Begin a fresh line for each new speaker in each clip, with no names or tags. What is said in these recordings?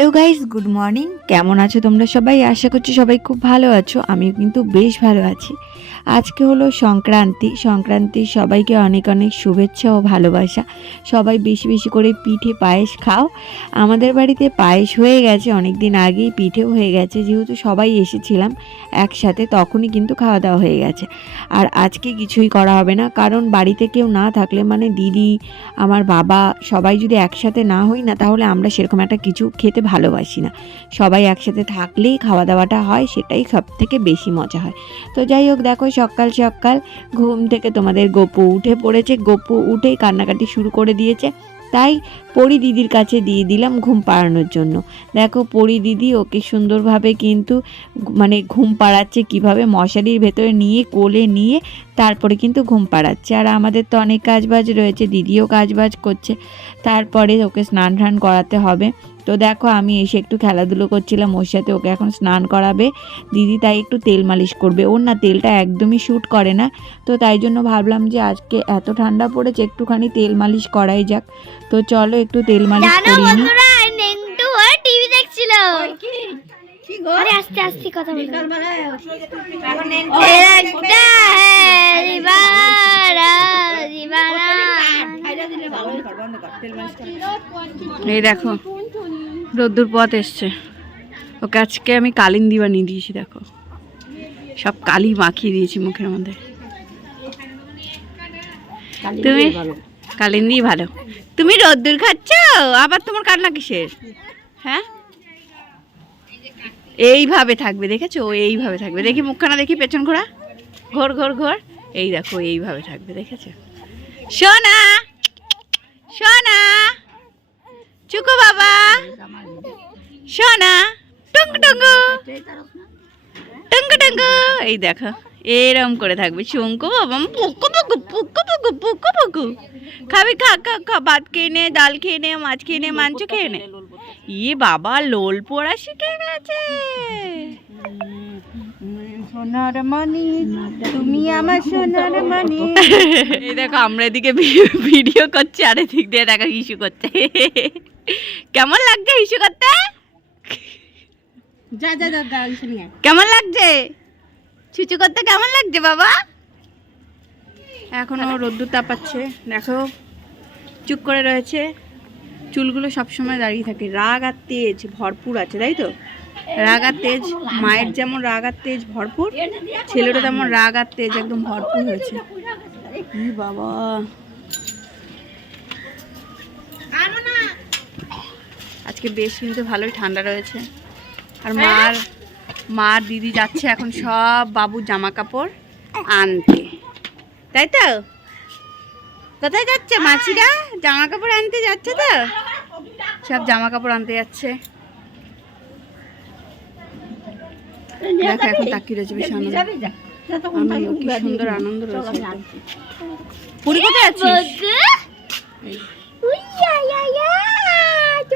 Hello guys good morning কেমন আছো তোমরা সবাই? আশা করছি সবাই খুব ভালো আছো। আমি কিন্তু বেশ ভালো আছি। আজকে হলো সংক্রান্তি। সংক্রান্তি সবাইকে অনেক অনেক শুভেচ্ছা ও ভালোবাসা। সবাই বেশি বেশি করে পিঠে পায়েস খাও। আমাদের বাড়িতে পায়েস হয়ে গেছে অনেক দিন আগেই পিঠেও হয়ে গেছে। যেহেতু সবাই এসেছিলাম একসাথে, তখনই কিন্তু খাওয়া দাওয়া হয়ে গেছে। আর আজকে কিছুই করা হবে না, কারণ বাড়িতে কেউ না থাকলে মানে দিদি, আমার বাবা সবাই যদি একসাথে না হই না, তাহলে আমরা সেরকম একটা কিছু খেতে ভালোবাসি না। সবাই একসাথে থাকলেই খাওয়া দাওয়াটা হয়, সেটাই সব থেকে বেশি মজা হয়। তো যাই হোক, দেখো সকাল সকাল ঘুম থেকে তোমাদের গপু উঠে পড়েছে। গপু উঠেই কান্নাকাটি শুরু করে দিয়েছে। তাই পরি দিদির কাছে দিয়ে দিলাম ঘুম পাড়ানোর জন্য। দেখো পরি দিদি ওকে সুন্দরভাবে কিন্তু মানে ঘুম পাড়াচ্ছে কীভাবে মশারির ভেতরে নিয়ে, কোলে নিয়ে তারপরে কিন্তু ঘুম পাড়াচ্ছে। আর আমাদের তো অনেক কাজবাজ রয়েছে, দিদিও কাজবাজ করছে। তারপরে ওকে স্নান টান করাতে হবে। তো দেখো আমি এসে একটু খেলাধুলো করছিলাম ওর সাথে ওকে এখন স্নান করাবে। দিদি তাই একটু তেল মালিশ করবে। ওর না তেলটা একদমই শ্যুট করে না। তো তাই জন্য ভাবলাম যে আজকে এত ঠান্ডা পড়েছে একটুখানি তেল মালিশ করাই যাক। তো চলো একটু তেল মালিশ
টিভি দেখছিল। আরে আস্তে আস্তে কথা বলো।
কর
এই দেখো। রোদ্দুর পথ এসছে। ওকে আজকে আমি কালিন্দি বানিয়ে দিয়েছি দেখো। সব কালি মাখিয়ে দিয়েছি মুখের মধ্যে। তুমি? কালিন্দি ভালো। তুমি রোদ্দুর খাচ্ছ? আবার তোমার কান্না কিসের? হ্যাঁ? এইভাবে থাকবে দেখেছ? ও এইভাবে থাকবে। দেখি মুখখানা দেখি পেছন ঘোরা ঘোর ঘোর ঘোর। এই দেখো এইভাবে থাকবে দেখেছ? সোনা! সোনা! চুকু বাবা। সোনা টুঙ্গু টুঙ্গু টুঙ্গু টুঙ্গু এই দেখো, এরম করে থাকবে চুঙ্কু বাবা। পুকু পুকু পুকু পুকু পুকু পুকু। খাবি, খা খা খা, ভাত খেয়ে নে, ডাল খেয়ে নে, মাছ খেয়ে নে, মাংস খেয়ে নে। ইয়ে বাবা, লোল পোড়া শিখে গেছে।
সোনার মনি তুমি আমার সোনার মনি।
এই দেখো আমরা এদিকে ভিডিও করছি আর এদিক দিয়ে দেখো ইস্যু করছে। কেমন লাগছে ইস্যু করতে?
যা যা যা
কেমন লাগছে? ছুচু করতে কেমন লাগছে বাবা? এখনও রোদ্দুর তাপাচ্ছে। দেখো চুপ করে রয়েছে। চুলগুলো সবসময় দাঁড়িয়ে থাকে। রাগ আর তেজ ভরপুর আছে তাই তো? রাগ আর তেজ, মায়ের যেমন রাগ আর তেজ ভরপুর, ছেলেরও তেমন রাগ আর তেজ একদম ভরপুর হয়েছে। বাবা। আজকে বেশ কিন্তু ভালোই ঠান্ডা রয়েছে। আর মার মার দিদি যাচ্ছে এখন সব বাবুর জামা কাপড় আনতে। তাই তো? কোথায় যাচ্ছে মাসিরা? জামা কাপড় আনতে যাচ্ছে তো? সব জামা কাপড় আনতে যাচ্ছে। দেখো এখন তাকিয়ে রয়েছে বেশ আনন্দ। কি সুন্দর আনন্দ রয়েছে। পুরী কোথায় আছিস?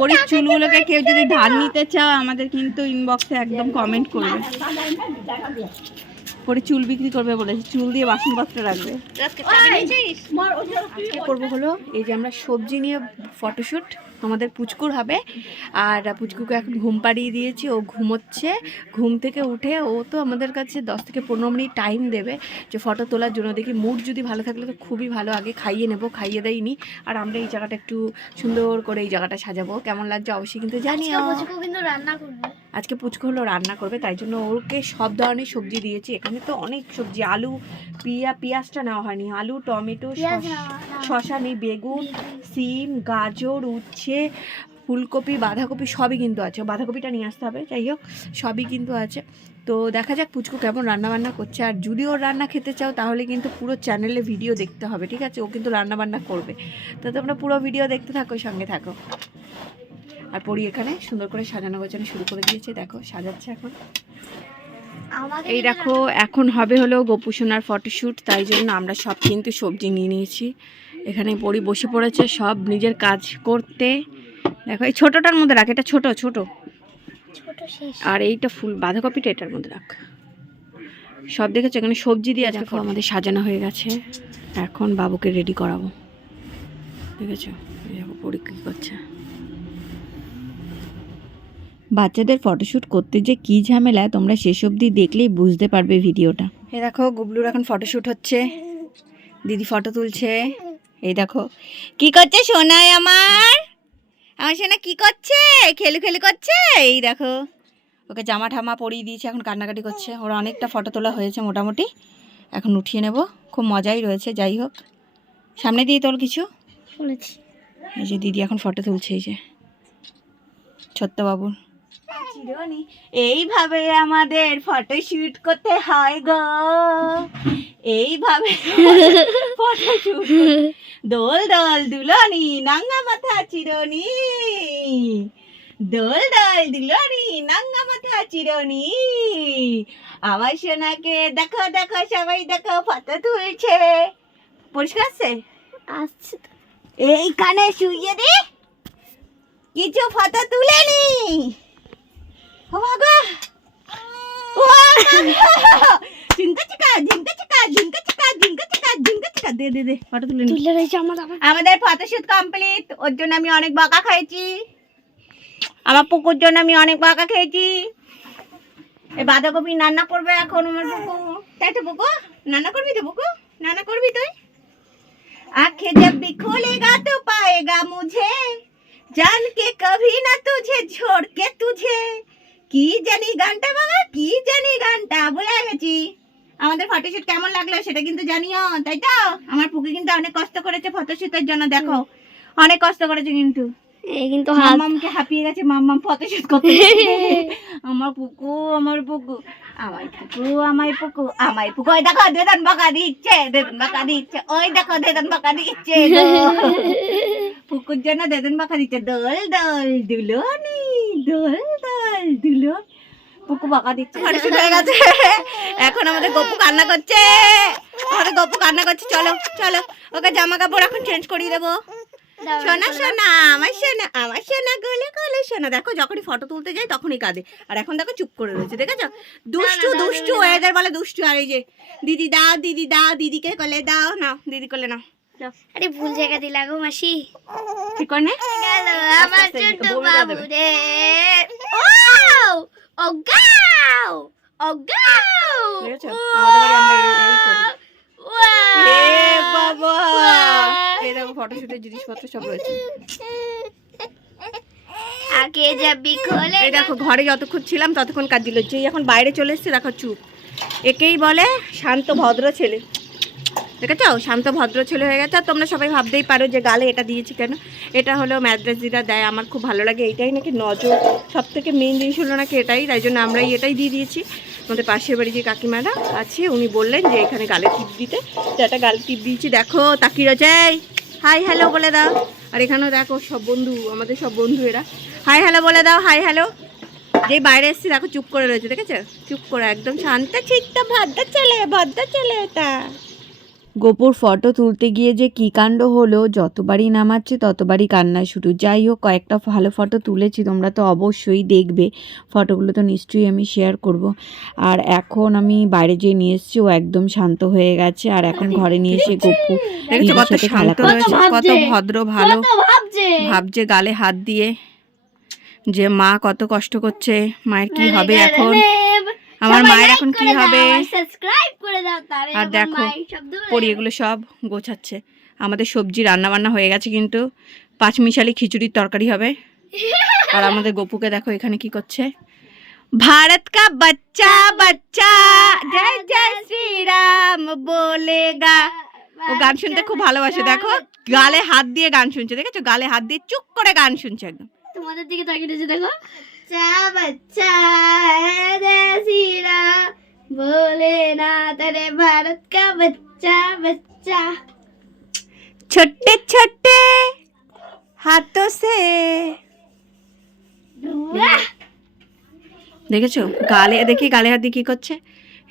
পরির চুলগুলোকে কেউ যদি ধার নিতে চাও আমাদের কিন্তু ইনবক্সে একদম কমেন্ট করবে। পরে চুল বিক্রি করবে বলেছে। চুল দিয়ে বাসনপত্র রাখবে। করব হলো এই যে আমরা সবজি নিয়ে ফটোশ্যুট আমাদের পুচকুর হবে। আর পুচকুকে এখন ঘুম পাড়িয়ে দিয়েছি ও ঘুমোচ্ছে। ঘুম থেকে উঠে ও তো আমাদের কাছে দশ থেকে পনেরো মিনিট টাইম দেবে। যে ফটো তোলার জন্য দেখি মুড যদি ভালো থাকলে তো খুবই ভালো। আগে খাইয়ে নেব খাইয়ে দেয়নি আর আমরা এই জায়গাটা একটু সুন্দর করে এই জায়গাটা সাজাবো। কেমন লাগছে অবশ্যই কিন্তু
জানি কিন্তু রান্না করবে।
আজকে পুচকু হলো রান্না করবে তাই জন্য ওকে সব ধরনের সবজি দিয়েছি। এখানে তো অনেক সবজি আলু পিয়া পেঁয়াজটা নেওয়া হয়নি। আলু টমেটো। শসা নেই বেগুন। সিম গাজর উচ্ছে ফুলকপি বাঁধাকপি সবই কিন্তু আছে। বাঁধাকপিটা নিয়ে আসতে হবে যাই হোক সবই কিন্তু আছে। তো দেখা যাক পুচকু কেমন রান্নাবান্না করছে। আর যদি ওর রান্না খেতে চাও তাহলে কিন্তু পুরো চ্যানেলে ভিডিও দেখতে হবে ঠিক আছে? ও কিন্তু রান্না বান্না করবে। তো তোমরা পুরো ভিডিও দেখতে থাকো সঙ্গে থাকো। আর পরি এখানে সুন্দর করে সাজানো গোছানো শুরু করে দিয়েছে দেখো সাজাচ্ছে এখন। এই দেখো এখন হবে হলো গোপুসোনার ফটোশ্যুট তাই জন্য আমরা সব কিন্তু সবজি নিয়ে নিয়েছি। এখানে পড়ি বসে পড়েছে সব নিজের কাজ করতে। দেখো এই ছোটোটার মধ্যে রাখ এটা ছোট ছোট। আর এইটা ফুল বাঁধাকপিটা এটার মধ্যে রাখ। সব দেখেছ এখানে সবজি দিয়ে দেখো। আমাদের সাজানো হয়ে গেছে। এখন বাবুকে রেডি করাবো। দেখেছ? পরি কী করছে। বাচ্চাদের ফটোশ্যুট করতে যে কী ঝামেলা তোমরা শেষ অবধি দেখলেই বুঝতে পারবে ভিডিওটা। এই দেখো গুবলুর এখন ফটোশ্যুট হচ্ছে। দিদি ফটো তুলছে। এই দেখো। কি করছে সোনাই আমার? আমার সোনা কি করছে? খেলু খেলু করছে? এই দেখো। ওকে জামা ঠামা পরিয়ে দিয়েছে এখন কান্নাকাটি করছে। ওর অনেকটা ফটো তোলা হয়েছে মোটামুটি। এখন উঠিয়ে নেব। খুব মজাই রয়েছে যাই হোক। সামনে দিয়ে তোর কিছু?
বলেছি।
এই যে দিদি এখন ফটো তুলছে এই যে। ছোট্টবাবুর। এইভাবে আমাদের ফটো শুট করতে হয় গো। এইভাবে ফটো শুট দোল দোল দুলনি নাঙ্গা মাথা চিরনি। দোল দোল দুলনি নাঙ্গা মাথা চিরনি। আমার সোনাকে দেখো দেখো সবাই দেখো ফটো তুলছে। পরিষ্কার আছে?
আসছে
এইখানে শুয়ে দি। কিছু ফটো তুলে নি! ঝিঙ্কা চিকা ঝিঙ্কা চিকা ঝিঙ্কা চিকা ঝিঙ্কা চিকা ঝিঙ্কা চিকা দে দে দে ফটো তুলে নি
তুলে রয়েছে আমার আবার
আমাদের ফটোশুট কমপ্লিট ওর জন্য আমি অনেক বকা খাইছি আমার পুকুর জন্য আমি অনেক বকা খেয়েছি এই বাঁধাকপি রান্না করবে এখন আমার পুকু তাই তো পুকু রান্না করবি তো পুকু রান্না করবি তুই आंखें जब भी खोलेगा तो पाएगा मुझे जान के कभी ना तुझे छोड़ के तुझे কি জানি গানটা বাবা কি জানি গানটা ভুলে গেছি আমাদের ফটোশুট কেমন লাগল সেটা কিন্তু জানিও তাই তো? আমার পুকুর কিন্তু অনেক কষ্ট করেছে ফটোশুটের জন্য দেখো। অনেক কষ্ট করেছে কিন্তু।
কিন্তু
মামামকে হাঁপিয়ে গেছে মামাম ফটোশুট করতে আমার পুকু আমার পুকু আমার পুকু আমার পুকু আমার পুকু ওই দেখো দেদন বাকা দিচ্ছে দেদন বাকা দিচ্ছে ওই দেখো দেদন বাকা দিচ্ছে পুকুর জন্য দেদন বাকা দিচ্ছে। দোল দোল দুলনি দোল দোল দুলো পুকু বাকা দিচ্ছে। ফটোশুট হয়ে গেছে। এখন আমাদের গপু কান্না করছে। আমাদের গপু কান্না করছে। চলো চলো। ওকে জামা কাপড় এখন চেঞ্জ করিয়ে দেবো। সোনা সোনা আমার সোনা আমার সোনা গলে গলে সোনা। দেখো যখনই ফটো তুলতে যাই তখনই কাঁদে। আর এখন দেখো চুপ করে রয়েছে দেখেছ? দুষ্টু দুষ্টু এদের বলে দুষ্টু। আর এই যে দিদি দাও দিদি দাও দিদিকে কলে দাও। নাও দিদি কলে নাও।
আরে ভুল জায়গা দিলা গো মাসি।
ঠিক করে
গেল আমার
করে
বাবু। রে ওয়াও ও গাও ও গাও
দেখেছ? আমাদের বাড়ি আমরা এই- এই করি। এ বাবা এই দেখো ফটোশুটের জিনিসপত্র সব রয়েছে
আগে যাবি খোলে
এই দেখো ঘরে যতক্ষণ ছিলাম ততক্ষণ কাজ দিল যেই এখন বাইরে চলে এসছে দেখো চুপ। একেই বলে শান্ত ভদ্র ছেলে। দেখেছ শান্ত ভদ্র ছেলে হয়ে গেছে। আর তোমরা সবাই ভাবতেই পারো যে গালে এটা দিয়েছি কেন? এটা হলো ম্যাদ্রাসিরা দেয়, আমার খুব ভালো লাগে। এইটাই নাকি নজর সব থেকে মেন জিনিস হলো নাকি এটাই, তাই জন্য আমরাই এটাই দিয়ে দিয়েছি। আমাদের পাশের বাড়ি যে কাকিমারা আছে, উনি বললেন যে এখানে গালে টিপ দিতে। তো একটা গালে টিপ দিয়েছি। দেখো, তাকিয়ে রয়েছে। হাই হ্যালো বলে দাও। আর এখানেও দেখো, সব বন্ধু, আমাদের সব বন্ধু এরা। হাই হ্যালো বলে দাও। হাই হ্যালো যেই বাইরে এসছি, দেখো চুপ করে রয়েছে দেখেছ চুপ করে, একদম শান্ত, ছিট্ট, ভদ্র ছেলে ভদ্র ছেলে এটা গোপুর ফটো তুলতে গিয়ে যে কী কাণ্ড হলো যতবারই নামাচ্ছে ততবারই কান্না শুরু। যাই হোক কয়েকটা ভালো ফটো তুলেছি তোমরা তো অবশ্যই দেখবে। ফটোগুলো তো নিশ্চয়ই আমি শেয়ার করব। আর এখন আমি বাইরে যেয়ে নিয়ে এসেছি ও একদম শান্ত হয়ে গেছে। আর এখন ঘরে নিয়ে এসে গপু
কত
খেলা করছে।
কত ভদ্র ভালো।
ভাবছে?
ভাবছে গালে হাত দিয়ে যে মা কত কষ্ট করছে মায়ের কি হবে এখন? আমার মায়ের এখন কি হবে?
সাবস্ক্রাইব করে দাও
আর দেখো, পরি এগুলো সব গোছাচ্ছে। আমাদের সবজি রান্না বান্না হয়ে গেছে কিন্তু পাঁচ মিশালি খিচুড়ির তরকারি হবে। আর আমাদের গপুকে দেখো এখানে কি করছে। ভারত কা বাচ্চা বাচ্চা জয় জয় শ্রীরাম বলেগা। ও গান শুনতে খুব ভালোবাসে দেখো। গালে হাত দিয়ে গান শুনছে দেখেছ? গালে হাত দিয়ে চুপ করে গান শুনছে একদম।
তোমাদের দিকে তাকিয়ে দেখো। চা বাচ্চা দেশিরা बोले ना तेरे भारत का बच्चा बच्चा
छोटे छोटे हाथों से দেখেছো গালে দেখি গালে হাত দিয়ে কি করছে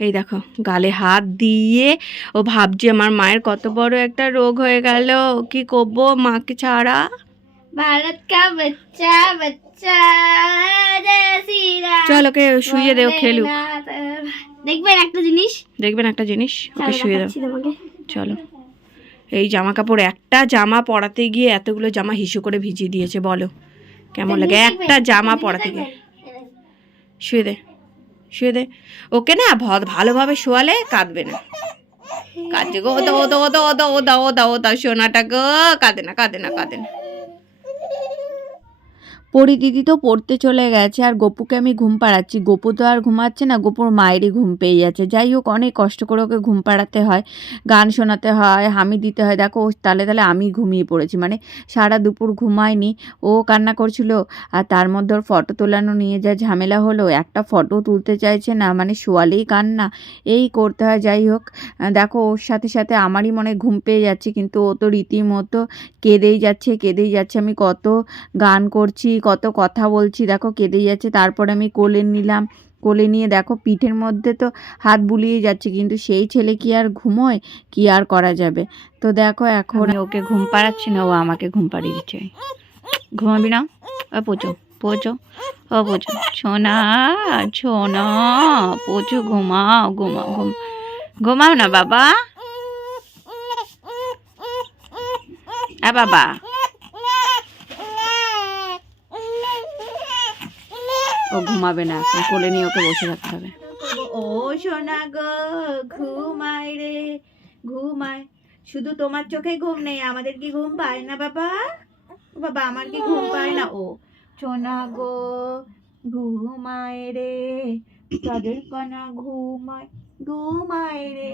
এই দেখো গালে হাত দিয়ে ও ভাবছে আমার মায়ের কত বড় একটা রোগ হয়ে গেল কি করবো মাকে ছাড়া
भारत का
ওকে শুয়ে দেও খেলু
দেখবেন একটা জিনিস?
দেখবেন একটা জিনিস? ওকে শুয়ে দাও। চলো। এই জামা কাপড় একটা জামা পরাতে গিয়ে এতগুলো জামা হিসু করে ভিজিয়ে দিয়েছে বলো। কেমন লাগে? একটা জামা পরাতে গিয়ে
শুয়ে দে শুয়ে দে। ওকে না ভদ ভালোভাবে শোয়ালে কাঁদবে না। কাঁদছে গো ও দো ও দা ও দো ও দো ও দাও ও দাও সোনাটা গো। কাঁদে না কাঁদে না কাঁদে না। পরি দিদি তো পড়তে চলে গেছে আর গপুকে আমি ঘুম পাড়াচ্ছি। গপু তো আর ঘুমাচ্ছে না, গপুর মায়েরই ঘুম পেয়ে যাচ্ছে। যাই হোক, অনেক কষ্ট করে ওকে ঘুম পাড়াতে হয়, গান শোনাতে হয়, হামি দিতে হয়। দেখো তালে তালে আমি ঘুমিয়ে পড়েছি। মানে সারা দুপুর ঘুমায়নি। ও কান্না করছিল আর তার মধ্যে ওর ফটো তোলানো নিয়ে যা ঝামেলা হলো। একটা ফটো তুলতে চাইছে না মানে শোয়ালেই কান্না। এই করতে হয়, যাই হোক। দেখো, ওর সাথে সাথে আমারই মনে ঘুম পেয়ে যাচ্ছে, কিন্তু ও তো রীতিমতো কেঁদেই যাচ্ছে কেঁদেই যাচ্ছে। আমি কত গান করছি কত কথা বলছি, দেখো কেঁদেই যাচ্ছে। তারপর আমি কোলে নিলাম, কোলে নিয়ে দেখো পিঠের মধ্যে তো হাত বুলিয়ে যাচ্ছে, কিন্তু সেই ছেলে কি আর ঘুমোয়? কি আর করা যাবে? তো দেখো এখন ওকে ঘুম পাড়াচ্ছি না, ও আমাকে ঘুম পাড়িয়ে দিচ্ছে। ঘুমাবি না? ও পোচো পোচো, ও পোচো। ছোনা ছোনা, পোচো, ঘুমাও ঘুমাও, ঘুম, ঘুমাও না বাবা। আ বাবা। ও ঘুমাবে না কোলে নিয়ে ওকে বসে রাখতে হবে। ও সোনা গো, ঘুমাই রে ঘুমায় শুধু তোমার চোখে ঘুম নেই, আমাদের কি ঘুম পায় না বাবা? বাবা, আমার কি ঘুম পায় না? ও সোনা গো ঘুমায় রে, তাদের কনা ঘুমায় ঘুমায় রে।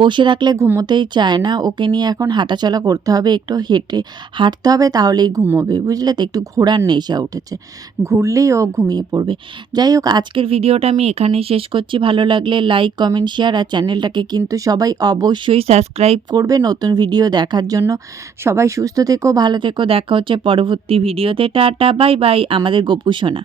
বসে রাখলে ঘুমোতেই চায় না। ওকে নিয়ে এখন হাঁটাচলা করতে হবে, একটু হেঁটে হাঁটতে হবে তাহলেই ঘুমোবে, বুঝলে তো? একটু ঘোরার নেশা উঠেছে। ঘুরলেই ও ঘুমিয়ে পড়বে। যাই হোক, আজকের ভিডিওটা আমি এখানেই শেষ করছি। ভালো লাগলে লাইক, কমেন্ট, শেয়ার আর চ্যানেলটাকে কিন্তু সবাই অবশ্যই সাবস্ক্রাইব করবে নতুন ভিডিও দেখার জন্য। সবাই সুস্থ থেকো, ভালো থেকো। দেখা হচ্ছে পরবর্তী ভিডিওতে। Tata, bye bye. আমাদের গোপু সোনা।